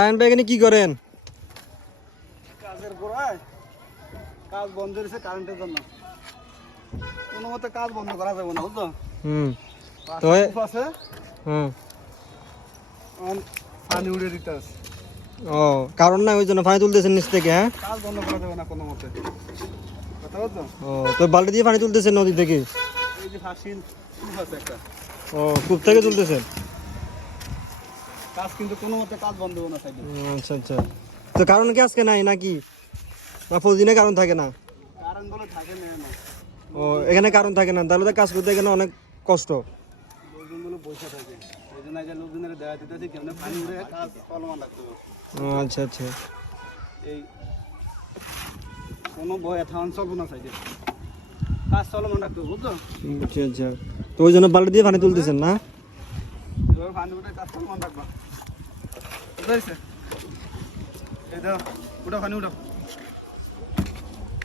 Ion ভাই এখানে কি করেন? কাজের গোড়ায় কাজ বন্ধ হয়েছে কারেন্টের জন্য। কোনো মতে কাজ বন্ধ করা যাবে না, বুঝছো? তো আছে পানি উড়ে দিতে আছে। ও কারণ না ওই জন্য পানি তুলতেছেন নিচ থেকে। হ্যাঁ, কাজ বন্ধ করা যাবে না কোনো মতে, কথা বলছো? ও তো বালতি দিয়ে পানি তুলতেছেন নদী থেকে? এই যে ফাঁসিল কূপ আছে একটা, ও কূপ থেকে তুলতেছেন? কাজ কিন্তু কোনো মতে কাজ বন্ধ হবে না সাইডে। আচ্ছা আচ্ছা, তো কারণ কি আজকে নাই নাকি, না প্রতিদিনে কারণ থাকে না? কারণ বলে থাকে না। ও এখানে কারণ থাকে না, তাহলে তো কাজ করতে এখানে অনেক কষ্ট। লোকজন বলে বসে থাকে, এই জন্য যে লোকজনের দেওয়া দিতেছি কেমন পানি উড়ে কাজ চলমান রাখতে হবে। ও আচ্ছা আচ্ছা, এই কোনো বয় থান চলবো না সাইডে, কাজ চলমান রাখতে হবে, বুঝছো? আচ্ছা আচ্ছা, তো ওই জন্য বালতি দিয়ে পানি তুলতেছেন না? এবার পানি উঠে কাজ চলমান রাখবা, বুঝতে পেরেছে? এই দাও, উঠো পানি উঠো।